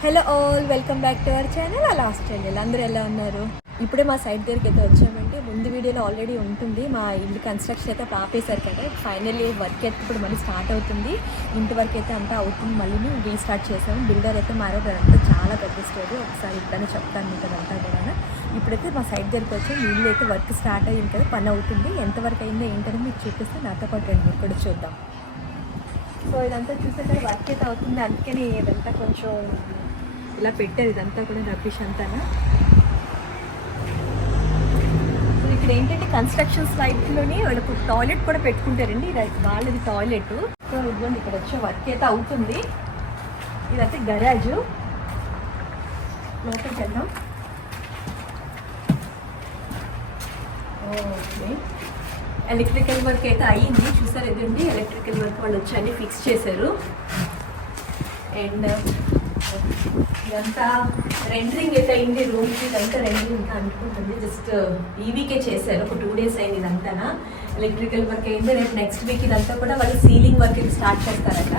Hello all, welcome back to our channel అలా Australia. అందరూ ఎలా ఉన్నారు? ఇప్పుడే మా సైడ్ దగ్గరికి అయితే వచ్చామంటే ముందు వీడియోలో ఆల్రెడీ ఉంటుంది మా ఇల్లు కన్స్ట్రక్షన్ అయితే ఆపేశారు కదా. ఫైనల్లీ వర్క్ అయితే ఇప్పుడు మళ్ళీ స్టార్ట్ అవుతుంది. ఇంటి వర్క్ అయితే అంతా అవుతుంది, మళ్ళీ రీస్టార్ట్ చేసాము. బిల్డర్ అయితే మారారు, అదంతా చాలా పెద్ద స్టోరీ. ఒకసారి ఇప్పుడైనా చెప్తాను మీకు అదంతా కూడా. ఇప్పుడైతే మా సైడ్ దగ్గరికి వచ్చి ఇల్లు అయితే వర్క్ స్టార్ట్ అయ్యింది కదా, పని అవుతుంది. ఎంతవరకు అయిందో ఏంటని మీకు చూపిస్తే నాతో పాటు రెండు కూడా చూద్దాం. సో ఇదంతా చూస్తే వర్క్ అయితే అవుతుంది, అందుకని ఇదంతా కొంచెం ఇలా పెట్టారు. ఇదంతా కూడా రబ్బిష్ అంతా. సో ఇక్కడ ఏంటంటే కన్స్ట్రక్షన్ సైట్లోని వాళ్ళకు టాయిలెట్ కూడా పెట్టుకుంటారండి. వాళ్ళది టాయిలెట్. సో ఇదిగోండి ఇక్కడ వచ్చే వర్క్ అయితే అవుతుంది. ఇదైతే గరాజు, లోపలికి వెళ్దాం. ఓకే, ఎలక్ట్రికల్ వర్క్ అయితే అయ్యింది. చూసారు ఎదుండి ఎలక్ట్రికల్ వర్క్ వాళ్ళు వచ్చి అన్ని ఫిక్స్ చేశారు. అండ్ ఇదంతా రెండరింగ్ అయితే అయింది. రూమ్కి ఇదంతా రెండరింగ్ ఇంకా అనుకుంటుంది. జస్ట్ ఈ వీకే చేశారు, ఒక 2 days అయింది ఇదంతా. ఎలక్ట్రికల్ వర్క్ అయింది. రేపు నెక్స్ట్ వీక్ ఇదంతా కూడా వాళ్ళు సీలింగ్ వర్క్ స్టార్ట్ చేస్తారట.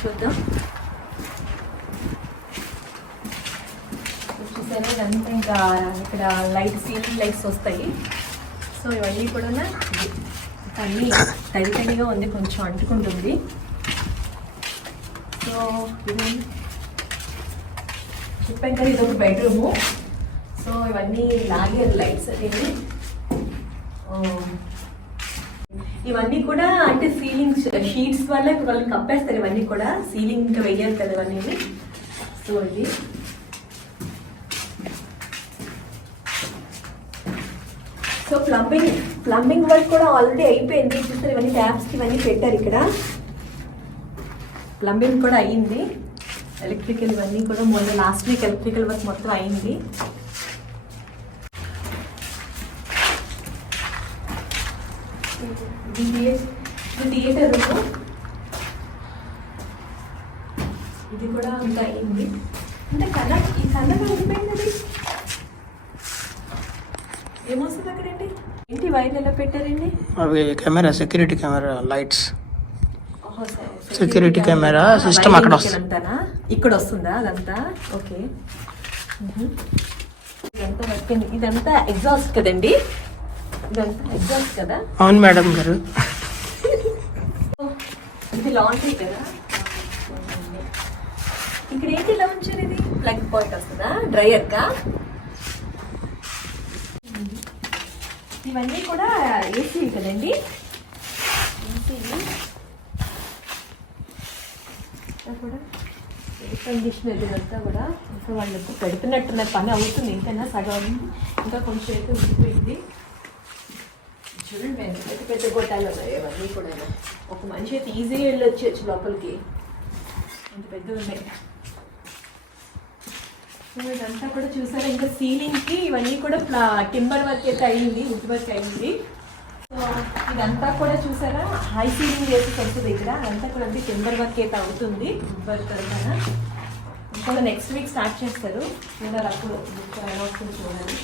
చూద్దాం. చూసారా ఇదంతా ఇంకా ఇక్కడ లైట్ సీలింగ్ లైట్స్ వస్తాయి. సో ఇవన్నీ కూడా అన్నీ తడితడిగా ఉంది, కొంచెం అంటుకుంటుంది. సో ఇది చెప్పాను కదా, ఇది ఒక బెడ్రూము. సో ఇవన్నీ లాగారు లైట్స్ అనేవి. ఇవన్నీ కూడా అంటే సీలింగ్ షీట్స్ వల్ల వాళ్ళు కప్పేస్తారు. ఇవన్నీ కూడా సీలింగ్ ఇంకా వెయ్యాలి కదా ఇవన్నీ. సో ఇది సో ప్లంబింగ్ వర్క్ కూడా ఆల్రెడీ అయిపోయింది. చూస్తారు ఇవన్నీ ట్యాప్స్కి ఇవన్నీ పెట్టారు ఇక్కడ. ప్లంబింగ్ కూడా అయ్యింది. ఎలక్ట్రికల్ ఇవన్నీ కూడా మొన్న లాస్ట్ వీక్ ఎలక్ట్రికల్ వర్క్ మొత్తం అయింది. థియేటర్ రూమ్, ఇది కూడా అంత అయింది. అంటే కలర్ ఈ కలర్ ఉండిపోయింది. ఏమొస్తుంది అక్కడండి? ఏంటి వైర్లు ఎలా పెట్టారండి? అవి camera, security camera lights, security camera system అక్కడ వస్తుంది. ఇక్కడ వస్తుందా అదంతా? ఓకే. ఇదంతా వర్కింగ్. ఇదంతా ఎగ్జాస్ట్ కదండి? ఇదంతా ఎగ్జాస్ట్ కదా? అవును మేడం గారు. ఇది లాండ్రీ కదా. ఇక్కడ ఏంటి లాంచర్? ఇది ప్లగ్ పాయింట్ వస్తుందా డ్రైయర్ కా? ఇవన్నీ కూడా ఏసీ కదండి. ఏసీ కూడా ఎయిర్ కండిషనర్ ఇదంతా కూడా ఇంకా వాళ్ళకు పెడుతున్నట్టున్న పని అవుతుంది. ఇంకైనా సగం ఇంకా కొంచెం అయితే ఉండిపోయింది. చూడండి పెద్ద పెద్ద గొట్టాలు ఉన్నాయి అవన్నీ కూడా. ఒక మనిషి అయితే ఈజీగా వెళ్ళొచ్చు లోపలికి, ఇంత పెద్ద ఉన్నాయి. ఇదంతా కూడా చూసారా. ఇంకా సీలింగ్కి ఇవన్నీ కూడా టింబర్ వర్క్ అయితే అయ్యింది, వుడ్ వర్క్ అయ్యింది. సో ఇదంతా కూడా చూసారా హై సీలింగ్ వేసి వస్తుంది ఇక్కడ. అదంతా కూడా అంటే టింబర్ వర్క్ అయితే అవుతుంది, వుడ్ వర్క్ అంతా. ఇంకా నెక్స్ట్ వీక్ స్టార్ట్ చేస్తారు. చూడాలి అప్పుడు ఎలా వస్తుంది చూడాలి.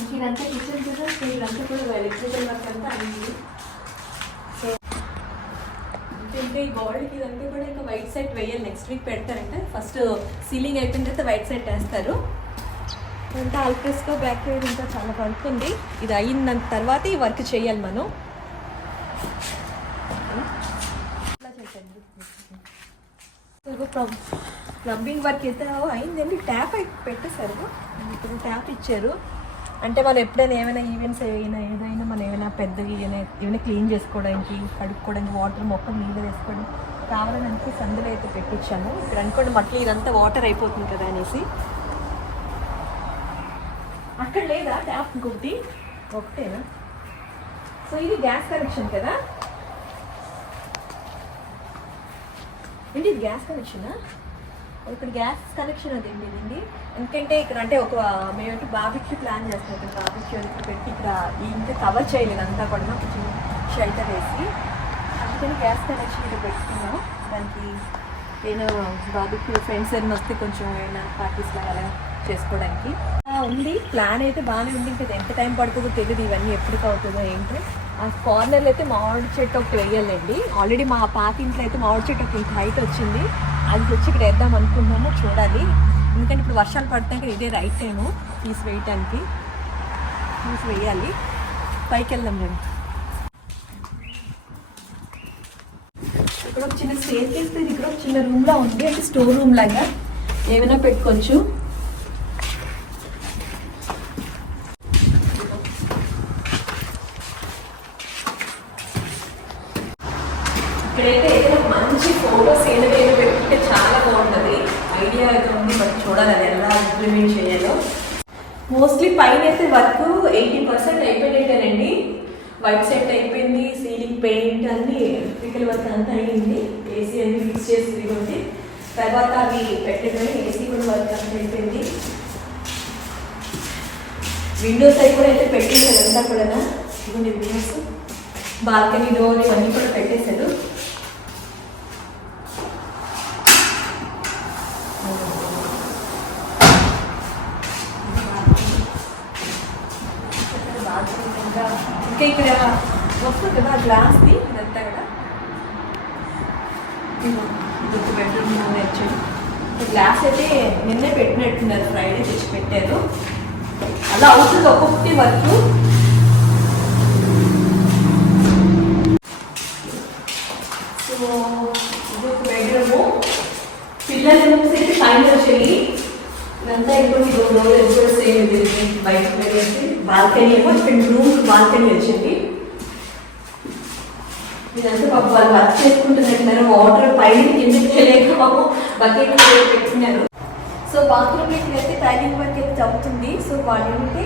ఇంక ఇదంతా కిచెన్ చూసారా. సో ఇదంతా కూడా ఎలక్ట్రికల్ వర్క్ అంతా అయింది. సో అంటే ఈ గోడకి ఇదంతా కూడా ఇంకా వైట్ సెట్ వేయాలి. నెక్స్ట్ వీక్ పెడతారంటే ఫస్ట్ సీలింగ్ అయిపోయిన తర్వాత వైట్ సెట్ వేస్తారు. అంతా ఆల్ఫ్రెస్కో బ్యాక్ సైడ్ ఇంకా చాలా వర్క్ ఉంది. ఇది అయిన తర్వాత ఈ వర్క్ చేయాలి మనం. ప్లంబింగ్ వర్క్ అయితే అయిందండి. ట్యాప్ పెట్టేశారు. ఇప్పుడు ట్యాప్ ఇచ్చారు. అంటే మనం ఎప్పుడైనా ఏమైనా ఈవెంట్స్ ఏదైనా మనం ఏమైనా పెద్దవి ఏమైనా క్లీన్ చేసుకోవడానికి, కడుక్కోవడానికి, వాటర్ మొక్కలు నీళ్ళు వేసుకోవడం కావాలని అనిపిస్తే అందులో అయితే పెట్టించాను. ఇక్కడ అనుకోండి మళ్ళీ ఇదంతా వాటర్ అయిపోతుంది కదా అనేసి. అక్కడ లేదా ట్యాప్? ఇంకొకటి ఒకటేనా? సో ఇది గ్యాస్ కనెక్షన్ కదా. ఏంటి ఇది గ్యాస్ కనెక్షనా? ఇక్కడ గ్యాస్ కనెక్షన్ అదేంటి ఇదండి. ఎందుకంటే ఇక్కడ అంటే ఒక మేము బార్బిక్యూ ప్లాన్ చేస్తాం. ఇక్కడ బార్బిక్యూ పెట్టి ఇక్కడ ఇంకా కవర్ చేయలేదు అంతా కూడా, కొంచెం షెల్టర్ వేసి. అందుకని గ్యాస్ కనెక్షన్ ఇక్కడ పెట్టుకున్నాం. దానికి ఏమైనా బార్బిక్యూ ఫ్రెండ్స్ ఏమైనా వస్తే కొంచెం ఏమైనా పార్టీస్ లాగా చేసుకోవడానికి ఉంది. ప్లాన్ అయితే బాగానే ఉంది. ఇంకా ఎంత టైం పడుతుందో తెలియదు, ఇవన్నీ ఎప్పటికి అవుతుందో ఏంటో. ఆ కార్నర్లో అయితే మామిడి చెట్టు ఒకటి వేయాలండి. ఆల్రెడీ మా పాత ఇంట్లో అయితే మామిడి చెట్టు ఒక ఇంత హైట్ వచ్చింది. అది తెచ్చి ఇక్కడ వేద్దాం అనుకున్నాము, చూడాలి. ఎందుకంటే ఇప్పుడు వర్షాలు పడతాక ఇదే రైట్ టైము తీసి వేయటానికి. తీసి వేయాలి. పైకి వెళ్దాం రండి. ఇక్కడ ఒక చిన్న స్టేర్ కేస్తే ఇక్కడ ఒక చిన్న రూమ్లా ఉంది, అంటే స్టోర్ రూమ్ లాగా ఏమైనా పెట్టుకోవచ్చు. ఇక్కడైతే ఏదైనా మంచి ఫోటోస్ ఏదైనా పెట్టుకుంటే చాలా బాగుంటుంది. ఐడియా అయితే ఉంది, బట్ చూడాలి అది ఎలా ఇంప్లిమెంట్ చేయాలో. మోస్ట్లీ పైన అయితే వర్క్ 80% అయిపోయినట్టేనండి. వైట్ సెట్ అయిపోయింది, సీలింగ్ పెయింట్ అన్ని ఎలక్ట్రికల్ వర్క్ అంతా అయ్యింది. ఏసీ అన్ని ఫిక్స్ చేసి ఇవ్వండి. తర్వాత అవి పెట్టడం ఏసీ కూడా వర్క్ అంతా అయిపోయింది. విండోస్ అవి కూడా అయితే పెట్టేశారు అంతా కూడా. ఇవ్వండి విండోస్, బాల్కనీ డోర్ ఇవన్నీ కూడా పెట్టేశారు. ఇంకా ఇక్కడ వస్తుంది కదా గ్లాస్ది ఇదంతా కూడా. ఇదొక బెడ్రూమ్ వచ్చాడు. గ్లాస్ అయితే నిన్నే పెట్టినట్టున్నారు, ఫ్రైడే తెచ్చి పెట్టారు. అలా అవుతుంది ఒక్కొక్కటి వర్క్. సో ఇదొక బెడ్రూము. పిల్లల రూమ్స్ అయితే పైన వచ్చాయి. ఇదంతా ఇప్పుడు డోర్ ఎప్పుడు సేమ్ ఇది బయట పెట్టేసి బాల్కనీ ఏమో ఇక్కడ రూమ్ బాల్కనీ వచ్చింది. ఇదంతా పాప వాళ్ళు వర్క్ చేసుకుంటున్నట్టున్నారు. వాటర్ పైన కిందకి తెలియక పాప బకెట్ పెట్టుకున్నారు. సో బాత్రూమ్ అయితే టైలింగ్ వర్క్ అయితే జరుగుతుంది. సో వాళ్ళు ఏంటంటే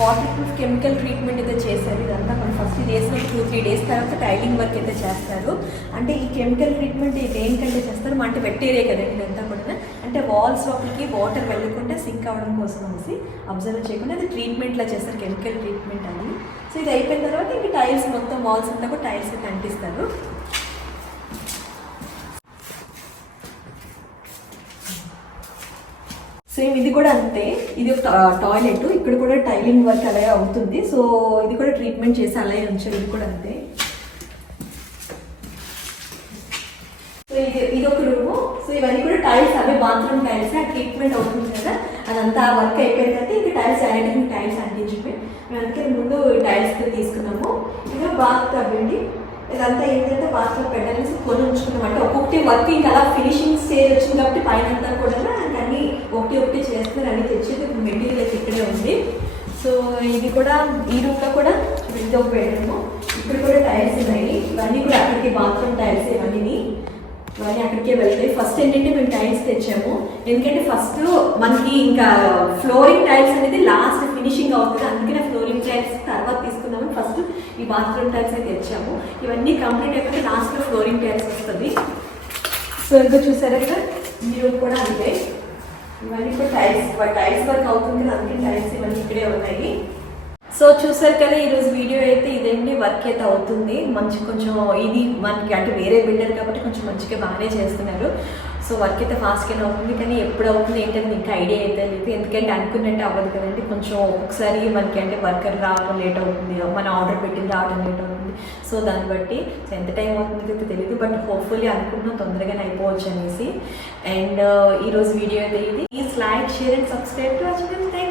వాటర్ ప్రూఫ్ కెమికల్ ట్రీట్మెంట్ అయితే చేశారు. ఇదంతా మనం ఫస్ట్ ఇది వేసిన 2-3 డేస్ తర్వాత టైలింగ్ వర్క్ అయితే చేస్తారు. అంటే ఈ కెమికల్ ట్రీట్మెంట్ ఇది ఏంటంటే చేస్తారు, అంటే వెట్టేరే కదండి ఇదంతా కూడా. అంటే వాల్స్ లోపలికి వాటర్ వెళ్ళకుండా సింక్ అవ్వడం కోసం అనేసి అబ్జర్వ్ చేయకుండా అది ట్రీట్మెంట్లో చేస్తారు, కెమికల్ ట్రీట్మెంట్ అని. సో ఇది అయిపోయిన తర్వాత ఇంక టైల్స్ మొత్తం వాల్స్ అంతా కూడా టైల్స్ అయితే అంటిస్తారు. సేమ్ ఇది కూడా అంతే. ఇది ఒక టాయిలెట్, ఇక్కడ కూడా టైలింగ్ వర్క్ అలాగే అవుతుంది. సో ఇది కూడా ట్రీట్మెంట్ చేసి అలాగే ఉంచారు. ఇది కూడా అంతే. సో ఇది ఒక రూము. సో ఇవన్నీ కూడా టైల్స్, అవే బాత్రూమ్ టైల్స్. ఆ ట్రీట్మెంట్ అవుతుంది కదా, అదంతా వర్క్ అయిపోయిన తర్వాత ఇంకా టైల్స్ యాడ్ టైల్స్ అంటించిపోయి మేము అందుకే ముందు టైల్స్ తీసుకున్నాము. ఇంకా బాత్ టబ్ అండి. ఇదంతా ఏంటంటే బాత్రూమ్ పెట్టాలని కొని ఉంచుకున్నాం. అంటే ఒక్కొక్కటి వర్క్ ఇంకా అలా ఫినిషింగ్ స్టేజ్ వచ్చింది కాబట్టి పైన అంతా కూడా అన్నీ ఒకటి చేస్తున్నారు. అన్ని తెచ్చేది మెటీరియల్ అయితే ఇక్కడే ఉంది. సో ఇది కూడా ఈ రూమ్లో కూడా ఇది ఒక బెడ్రూమ్. ఇక్కడ కూడా టైల్స్ ఉన్నాయి. ఇవన్నీ కూడా అక్కడికి బాత్రూమ్ టైల్స్ ఇవన్నీ అక్కడికే వెళ్తాయి. ఫస్ట్ ఏంటంటే మేము టైల్స్ తెచ్చాము, ఎందుకంటే ఫస్ట్ మనకి ఇంకా ఫ్లోరింగ్ టైల్స్ అనేది లాస్ట్ ఫినిషింగ్ అవుతుంది. అందుకనే ఫ్లోరింగ్ టైల్స్ తర్వాత తీసుకున్నాము. ఫస్ట్ ఈ బాత్రూమ్ టైల్స్ అయితే తెచ్చాము. ఇవన్నీ కంప్లీట్ అయిపోతే లాస్ట్లో ఫ్లోరింగ్ టైల్స్ వస్తుంది. సో ఇంకా చూసారా కదా, మీరు కూడా అంతే. ఇవన్నీ కూడా టైల్స్ వర్క్ అవుతుంది కదా, అందుకే టైల్స్ ఇవన్నీ ఇక్కడే ఉన్నాయి. సో చూసారు కదా, ఈరోజు వీడియో అయితే ఇదేంటి వర్క్ అయితే అవుతుంది. కొంచెం ఇది మనకి అంటే వేరే బిల్డర్ కాబట్టి కొంచెం మంచిగా బాగానే చేస్తున్నారు. సో వర్క్ అయితే ఫాస్ట్గానే అవుతుంది. కానీ ఎప్పుడు అవుతుంది ఏంటంటే ఇంకా ఐడియా అయితే లేదు, ఎందుకంటే అనుకున్నట్టు అవ్వదు కదండి. కొంచెం ఒక్కొక్కసారి మనకి అంటే వర్కర్ రావడం లేట్ అవుతుంది, మన ఆర్డర్ పెట్టింది రావడం లేట్ అవుతుంది. సో దాన్ని బట్టి ఎంత టైం అవుతుంది అయితే తెలియదు, బట్ హోప్ఫుల్లీ అనుకుంటున్నాం తొందరగానే అయిపోవచ్చు అనేసి. అండ్ ఈరోజు వీడియో అయితే ఇది. Please like, share and subscribe to our channel.